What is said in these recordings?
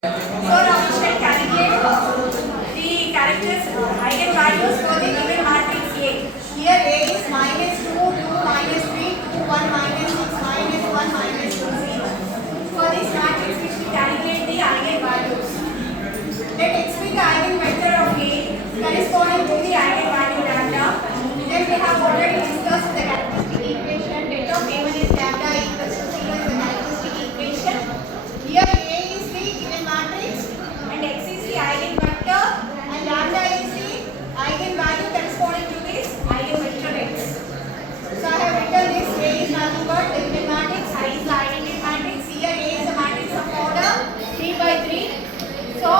So now we shall calculate the characters eigenvalues for the given matrix A. Here A is -2, 2, -3, 2, 1, -6, -1, -2, 0. For this matrix we should calculate the eigenvalues. Let X be the eigenvector of A corresponding to the eigenvalue lambda. Then we have already discussed the characteristic equation. Det of A1 is lambda equals to 0 is the characteristic equation. Here A is the given matrix and X is the eigenvector and lambda is the eigenvalue corresponding to this eigenvector X. So I have written this. A is nothing but the given matrix, I is the identity matrix. Here A is the matrix of order 3 by 3. So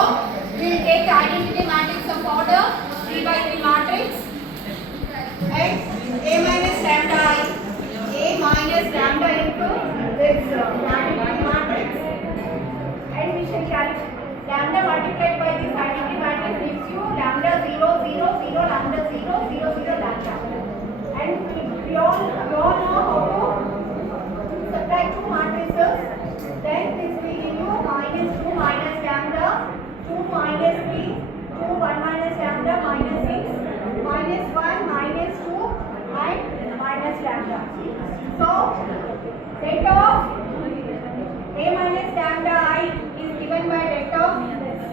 we will take the identity matrix of order 3 by 3 matrix and A minus lambda I. A minus lambda into this identity matrix. And we shall calculate lambda multiplied by this identity matrix gives you lambda 0, 0, 0, lambda 0, 0, 0, lambda. And we all know how to subtract two matrices. Then this will give you -2 minus lambda, 2 minus 3, 2, 1 minus lambda, -6, -1, -2 and minus lambda. So det of A minus lambda I is given by det of this.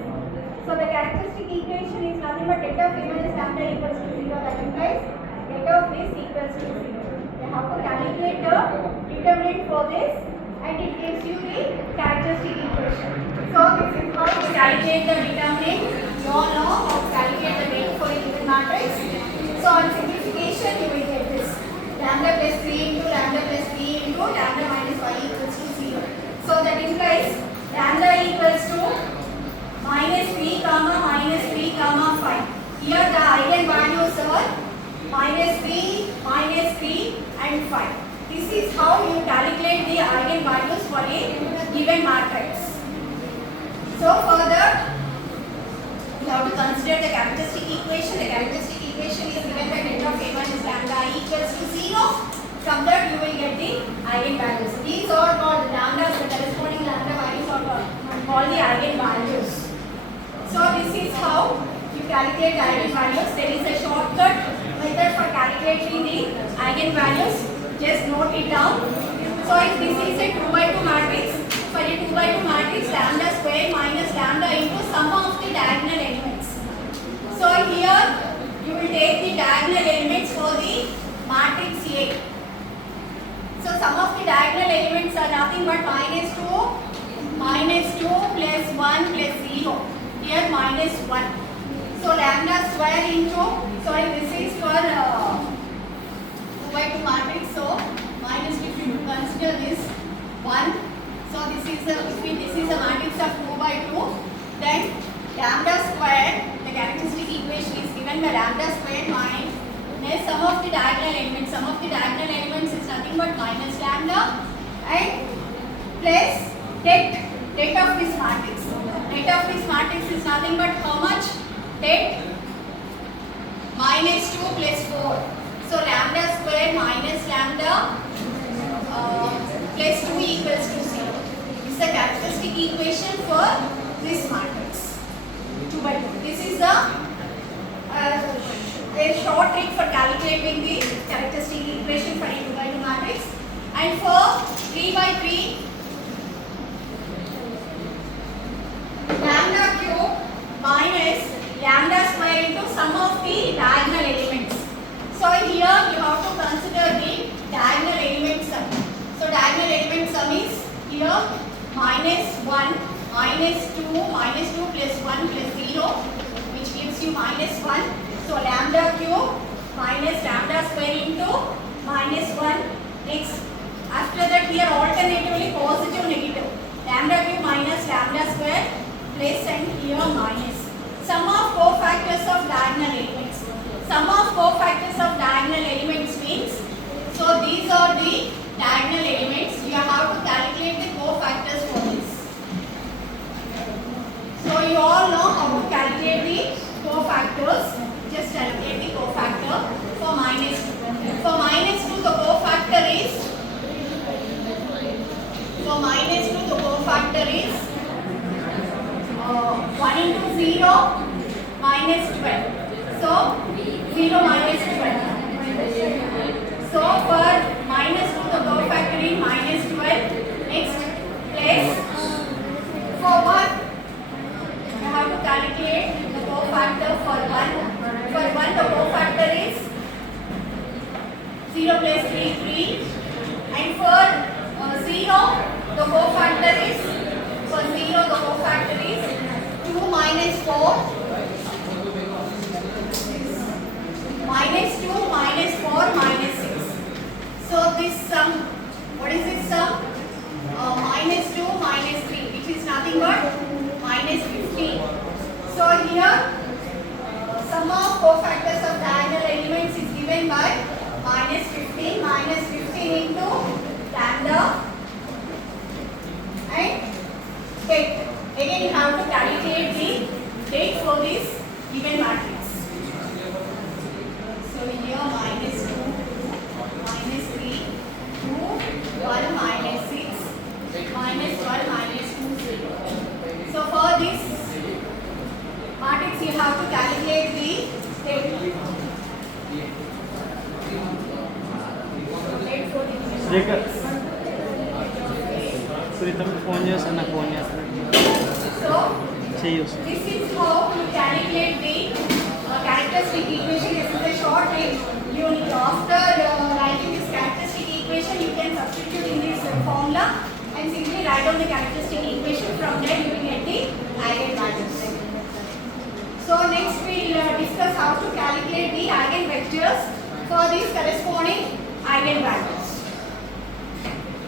So the characteristic equation is nothing but det of A minus lambda equals to 0. That implies det of this equals to 0. You have to calculate the determinant for this and it gives you the characteristic equation. So this is how to calculate the determinant. You all know how to calculate the weight for a given matrix. So on simplification you will get this. Lambda plus 3 into lambda plus 3 into lambda minus y equals to 0. So that implies lambda equals to -3, -3, 5. Here the eigenvalues are -3, -3 and 5. This is how you calculate the eigenvalues for a given matrix. So further you have to consider the characteristic equation. The characteristic equation is given by det of A1 is lambda I equals to 0. From that you will get the eigenvalues. These are called lambdas, the corresponding lambda values are called the eigenvalues. So this is how you calculate eigenvalues. There is a shortcut method for calculating the eigenvalues. Just note it down. So if this is a 2 by 2 matrix, for a 2 by 2 matrix, lambda square minus lambda into sum of the diagonal elements. So here you will take the diagonal elements for the matrix A. So sum of the diagonal elements are nothing but -2 plus 1 plus 0. Here -1. So lambda square into, sorry, this is for 2 by 2 matrix. So minus, if you consider this 1. So this is a matrix of 2 by 2. Then lambda square, the characteristic equation is given by lambda square minus sum of the diagonal elements. Sum of the diagonal elements is nothing but minus lambda and plus det of this matrix. Det of this matrix is nothing but how much? Det -2 plus 4. So lambda square minus lambda plus 2 equals to 0. This is the characteristic equation for this matrix 2 by 2. This is a short trick for calculating the characteristic equation for a 2 by 2 matrix. And for 3 by 3, lambda cube minus lambda square into sum of the diagonal elements. So here you have to consider the diagonal element sum. So diagonal element sum is here -1, -2 plus 1 plus 0 which gives you -1. So lambda cube minus lambda square into -1. Next, after that here alternatively positive negative. Lambda cube minus lambda square plus and here minus. Sum of cofactors of diagonal elements. Sum of cofactors of diagonal elements means, so these are the diagonal elements. You have to calculate the cofactors for this. So you all know how to calculate the cofactors. Just calculate the cofactor for -2. For -2 the cofactor is, into 0 minus 12. So 0 minus 12. So for minus 2 the power factor is minus 12. Next place for 1 you have to calculate the power factor for 1. For 1 the power factor is 0 plus 3 3, and for 0 the power factor is, for 0 the power factor is 2 minus 4 minus 2 minus 4 minus 6. So this sum, what is this sum? Minus 2 minus 3, which is nothing but minus 15. So here sum of cofactors of diagonal elements is given by minus 15. Minus 15 into lambda and date. Again you have to calculate the date for this given matrix. So here minus 2, minus 3, 2, 1 minus 6, minus 12 minus 2, 0. So for this matrix you have to calculate the date. Date for the given matrix. Phone చేస్తాను నాకు phone చేస్తాను So చేయొచ్చు this is how to calculate the characteristic equation. This is a short trick. You after writing this characteristic equation, you can substitute in this formula and simply write down the characteristic equation. From there, you will get the eigenvalues. So next we will discuss how to calculate the eigenvectors for these corresponding eigenvalues.